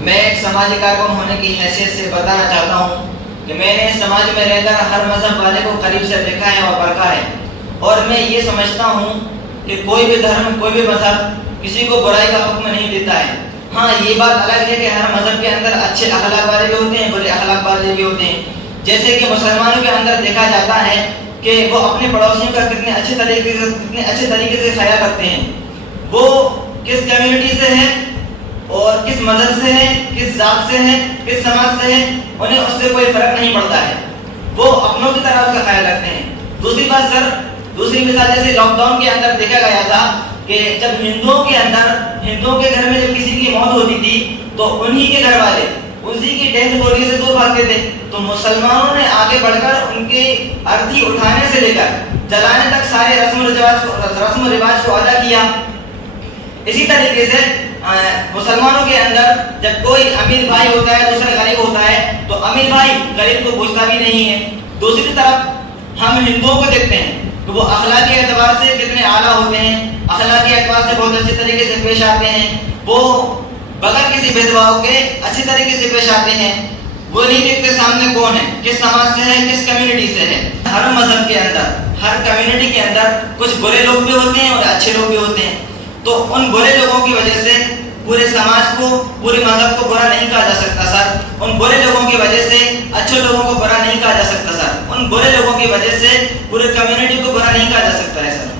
میں ایک سماجی کارکن ہونے کی حیثیت سے بتانا چاہتا ہوں کہ میں نے سماج میں رہ کر ہر مذہب والے کو قریب سے دیکھا ہے اور پرکھا ہے، اور میں یہ سمجھتا ہوں کہ کوئی بھی دھرم، کوئی بھی مذہب کسی کو برائی کا حکم نہیں دیتا ہے۔ ہاں، یہ بات الگ ہے کہ ہر مذہب کے اندر اچھے اخلاق والے بھی ہوتے ہیں، برے اخلاق والے بھی ہوتے ہیں۔ جیسے کہ مسلمانوں کے اندر دیکھا جاتا ہے کہ وہ اپنے پڑوسیوں کا کتنے اچھے طریقے سے خیال رکھتے ہیں۔ وہ کس کمیونٹی سے ہے اور کس مذہب سے ہے، کس ذات سے ہے، کس سماج سے ہے، انہیں اس سے کوئی فرق نہیں پڑتا ہے، وہ اپنوں کی طرح اس کا خیال رکھتے ہیں۔ دوسری بات سر، دوسری مثال جیسے لاک ڈاؤن کے اندر دیکھا گیا تھا کہ جب ہندوؤں کے گھر میں جب کسی کی موت ہوتی تھی تو انہی کے گھر والے اسی کی ڈیتھ باڈی سے دور بھاگتے تھے، تو مسلمانوں نے آگے بڑھ کر ان کی ارتھی اٹھانے سے لے کر جلانے تک سارے رسم و رواج کو ادا کیا۔ اسی طریقے سے مسلمانوں کے اندر جب کوئی امیر بھائی ہوتا ہے، دوسرا غریب ہوتا ہے، تو امیر بھائی غریب کو پوچھتا بھی نہیں ہے۔ دوسری طرف ہم ہندوؤں کو دیکھتے ہیں کہ وہ اخلاقی اعتبار سے کتنے اعلیٰ ہوتے ہیں، اخلاقی اعتبار سے بہت اچھے طریقے سے پیش آتے ہیں، وہ بغیر کسی بھید بھاؤ کے اچھی طریقے سے پیش آتے ہیں۔ وہ نہیں دیکھتے سامنے کون ہے، کس سماج سے ہے، کس کمیونٹی سے ہے۔ ہر مذہب کے اندر، ہر کمیونٹی کے اندر کچھ برے لوگ بھی ہوتے ہیں اور اچھے لوگ بھی ہوتے ہیں، تو ان برے لوگوں کی وجہ سے پورے سماج کو، پورے مذہب کو برا نہیں کہا جا سکتا سر۔ ان برے لوگوں کی وجہ سے اچھے لوگوں کو برا نہیں کہا جا سکتا سر۔ ان برے لوگوں کی وجہ سے پورے کمیونٹی کو برا نہیں کہا جا سکتا ہے سر۔